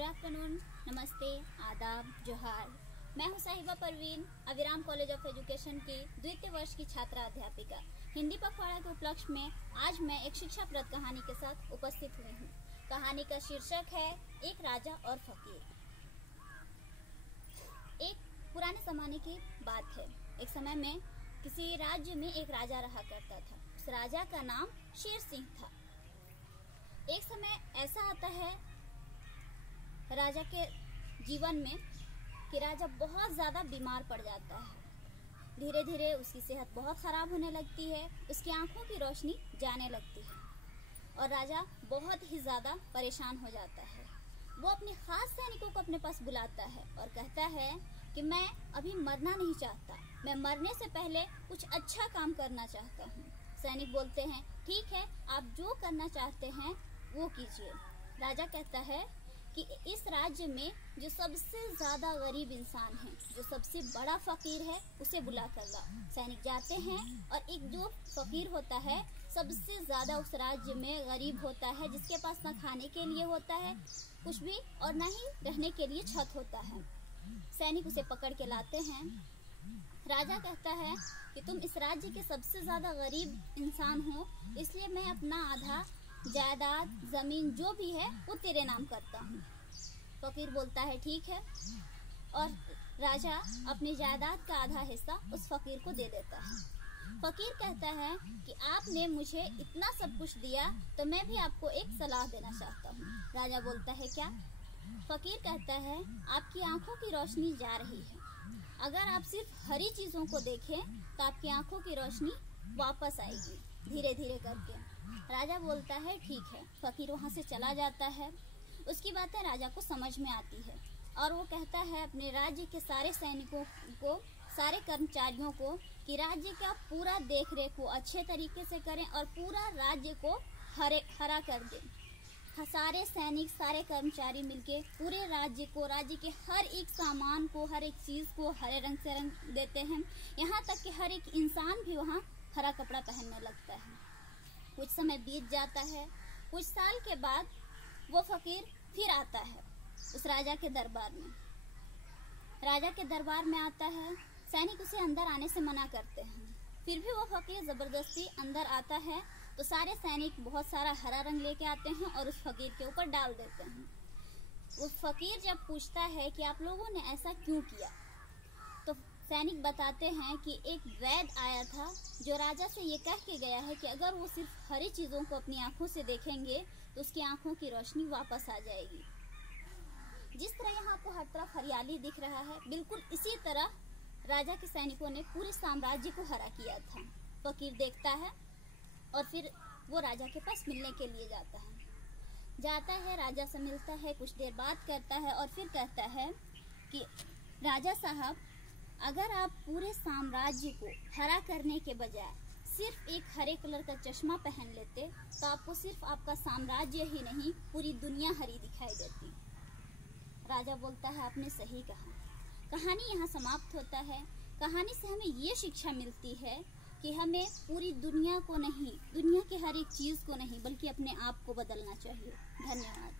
Good afternoon, नमस्ते, आदाब, जोहार। मैं हूं साहिबा परवीन, अविराम कॉलेज ऑफ एजुकेशन की द्वितीय वर्ष की छात्रा अध्यापिका। हिंदी पखवाड़ा के उपलक्ष्य में आज मैं एक शिक्षाप्रद कहानी के साथ उपस्थित हुई हूं। कहानी का शीर्षक है एक राजा और फकीर। एक पुराने जमाने की बात है। एक समय में किसी राज्य में एक राजा रहा करता था। उस राजा का नाम शेर सिंह था। एक समय ऐसा आता है राजा के जीवन में कि राजा बहुत ज्यादा बीमार पड़ जाता है। धीरे धीरे उसकी सेहत बहुत खराब होने लगती है, उसकी आंखों की रोशनी जाने लगती है और राजा बहुत ही ज्यादा परेशान हो जाता है। वो अपने खास सैनिकों को अपने पास बुलाता है और कहता है कि मैं अभी मरना नहीं चाहता, मैं मरने से पहले कुछ अच्छा काम करना चाहता हूँ। सैनिक बोलते हैं ठीक है, आप जो करना चाहते हैं वो कीजिए। राजा कहता है कि इस राज्य में जो सबसे ज्यादा गरीब इंसान है, जो सबसे बड़ा फकीर है, उसे बुला कर लाओ। सैनिक जाते हैं और एक जो फकीर होता है सबसे ज्यादा उस राज्य में गरीब होता है, जिसके पास न खाने के लिए होता है कुछ भी और न ही रहने के लिए छत होता है। सैनिक उसे पकड़ के लाते हैं। राजा कहता है कि तुम इस राज्य के सबसे ज्यादा गरीब इंसान हो, इसलिए मैं अपना आधा जायदाद जमीन जो भी है वो तेरे नाम करता हूँ। फकीर बोलता है ठीक है और राजा अपनी जायदाद का आधा हिस्सा उस फकीर को दे देता है। फकीर कहता है कि आपने मुझे इतना सब कुछ दिया तो मैं भी आपको एक सलाह देना चाहता हूँ। राजा बोलता है क्या? फकीर कहता है आपकी आंखों की रोशनी जा रही है, अगर आप सिर्फ हरी चीजों को देखें तो आपकी आंखों की रोशनी वापस आएगी धीरे धीरे करके। राजा बोलता है ठीक है। फकीर वहाँ से चला जाता है। उसकी बातें राजा को समझ में आती है और वो कहता है अपने राज्य के सारे सैनिकों को, सारे कर्मचारियों को कि राज्य का पूरा देख रेख को अच्छे तरीके से करें और पूरा राज्य को हरा कर दें। सारे सैनिक, सारे कर्मचारी मिलके पूरे राज्य को, राज्य के हर एक सामान को, हर एक चीज को हरे रंग से रंग देते हैं। यहाँ तक कि हर एक इंसान भी वहाँ हरा कपड़ा पहनने लगता है। कुछ समय बीत जाता है। कुछ साल के बाद वो फकीर फिर आता है उस राजा के दरबार में। राजा के दरबार में आता है। सैनिक उसे अंदर आने से मना करते हैं, फिर भी वो फकीर जबरदस्ती अंदर आता है तो सारे सैनिक बहुत सारा हरा रंग लेके आते हैं और उस फकीर के ऊपर डाल देते हैं। उस फकीर जब पूछता है कि आप लोगों ने ऐसा क्यों किया, तो सैनिक बताते हैं कि एक वैद्य आया था जो राजा से ये कह के गया है कि अगर वो सिर्फ हरी चीजों को अपनी आंखों से देखेंगे तो उसकी आंखों की रोशनी वापस आ जाएगी। जिस तरह यहाँ आपको हर तरफ हरियाली दिख रहा है, बिल्कुल इसी तरह राजा के सैनिकों ने पूरे साम्राज्य को हरा किया था। फकीर देखता है और फिर वो राजा के पास मिलने के लिए जाता है, राजा से मिलता है, कुछ देर बात करता है और फिर कहता है कि राजा साहब, अगर आप पूरे साम्राज्य को हरा करने के बजाय सिर्फ एक हरे कलर का चश्मा पहन लेते तो आपको सिर्फ आपका साम्राज्य ही नहीं पूरी दुनिया हरी दिखाई देती। राजा बोलता है आपने सही कहा। कहानी यहाँ समाप्त होता है। कहानी से हमें ये शिक्षा मिलती है कि हमें पूरी दुनिया को नहीं, दुनिया की हर एक चीज को नहीं, बल्कि अपने आप को बदलना चाहिए। धन्यवाद।